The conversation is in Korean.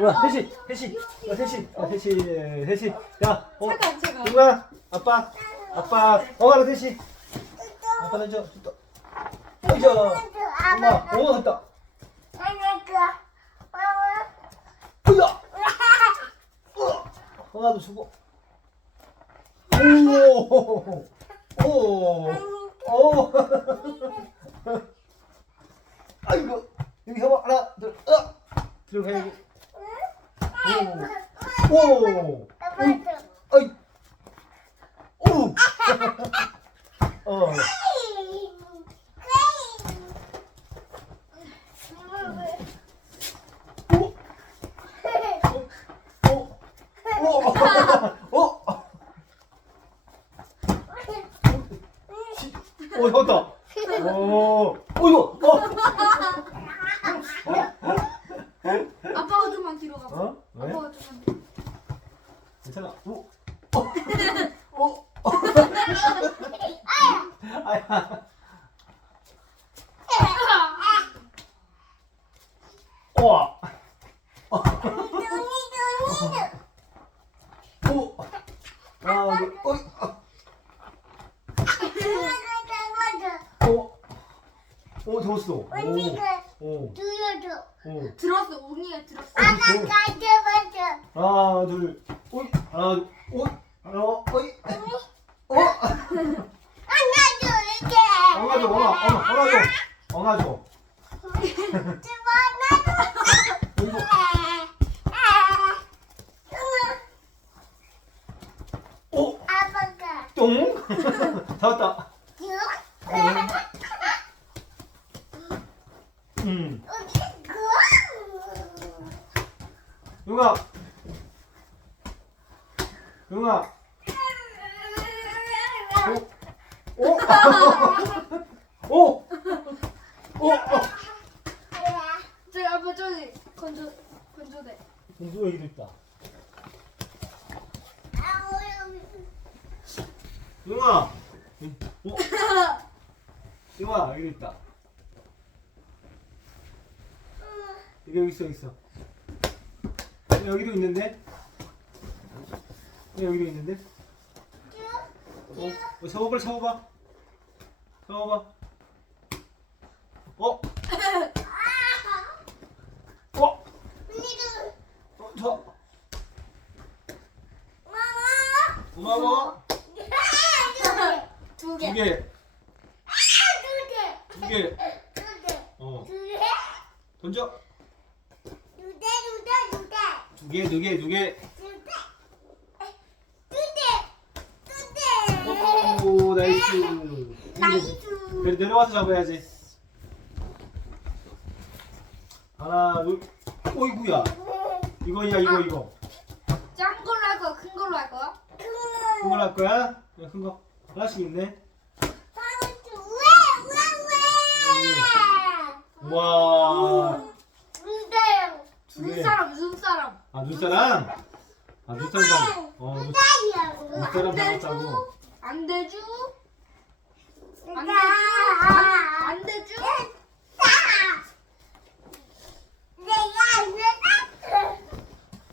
우와 셋이 셋이 야 셋이 야 셋이 셋이 야 어. 잠깐 제가. 누가 아빠 아빠. 엄마랑 셋이 아빠는 저 또. 어이저 엄마 엄마 갔다. 어이야 엄마도 주고 오오 아이고 여기 해봐. 하나 둘 어. 들어가 여기 오 어이 오 어. 오! 오! 오! 오, 잡았다. 오, 오, 이거, 어. 아빠가 좀만 뒤로 가봐. 어? 왜? 아빠가 좀만 뒤로. 괜찮아. 오, 오, 오. 아야. 우와. 오. 아, 이거, 어이, 아. 오. 오, 들었어. 오. 오. 오. 들었어. 웅이가 들었어. 하나, 둘, 오이. 하나, 둘, 오이. 하나, 오이. 어? 엉아줘, 엉아, 엉아, 엉아줘. 엉아줘. 어이구. 오, 똥. 잡았다. 음. 용아. 용아. 오. 오. 오. 오. 제가 아빠 저기 건조 건조대. 공주 여기도 있다. 용아. 오. 용아 여기도 있다. 여기 여기 있어 여기 있어. 여기도 있는데. 여기도 있는데. 어, 어 잡아 빨리 잡아봐. 잡아봐. 어, 어, 어, 저, 고마워. 두두 개. 개, 두 개. 어, 던져. 두 개, 두 개, 두 개. 오, 나이스. 내려, 내려와서 잡아야지. 하나, 둘. 어이구야. 이거야, 이거, 이거. 짠 걸로 할 거야? 큰 걸로 할 거야? 큰걸할 거야? 야, 큰 거. 하나씩 있네. 와. 두 개. 눈사람 눈사람. 아, 눈사람? 아, 눈사람 잡 어, 눈, 눈사람 잡았다고. 안 되죠? 안 되죠? 안?